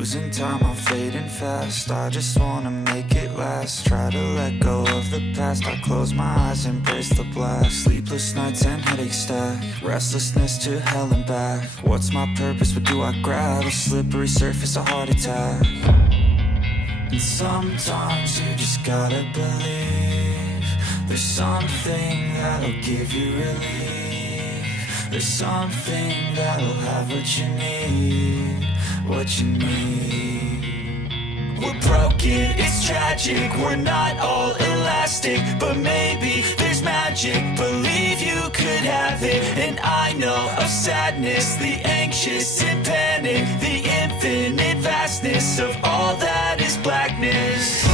Losing time, I'm fading fast. I just wanna make it last. Try to let go of the past. I close my eyes, embrace the blast. Sleepless nights and headaches stack. Restlessness to hell and back. What's my purpose? What do I grab? A slippery surface, a heart attack. And sometimes you just gotta believe there's something that'll give you relief. There's something that'll have what you need, what you need. We're broken, it's tragic, we're not all elastic, but maybe there's magic. Believe you could have it, and I know of sadness, the anxious and panic, the infinite vastness of all that is blackness.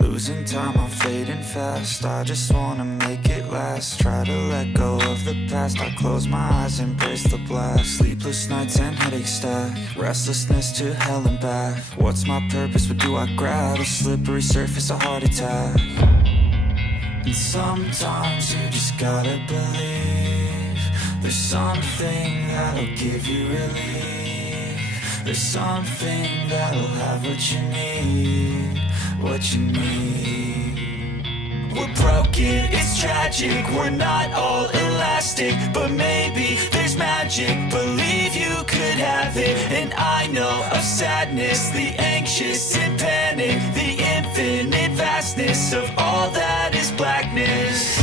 Losing time, I'm fading fast. I just wanna make it last. Try to let go of the past. I close my eyes, embrace the blast. Sleepless nights and headaches stack. Restlessness to hell and back. What's my purpose? What do I grab? A slippery surface, a heart attack. And sometimes you just gotta believe there's something that'll give you relief. There's something that'll have what you need, what you need. We're broken, it's tragic, we're not all elastic, but maybe there's magic. Believe you could have it, and I know of sadness, the anxious and panic, the infinite vastness of all that is blackness.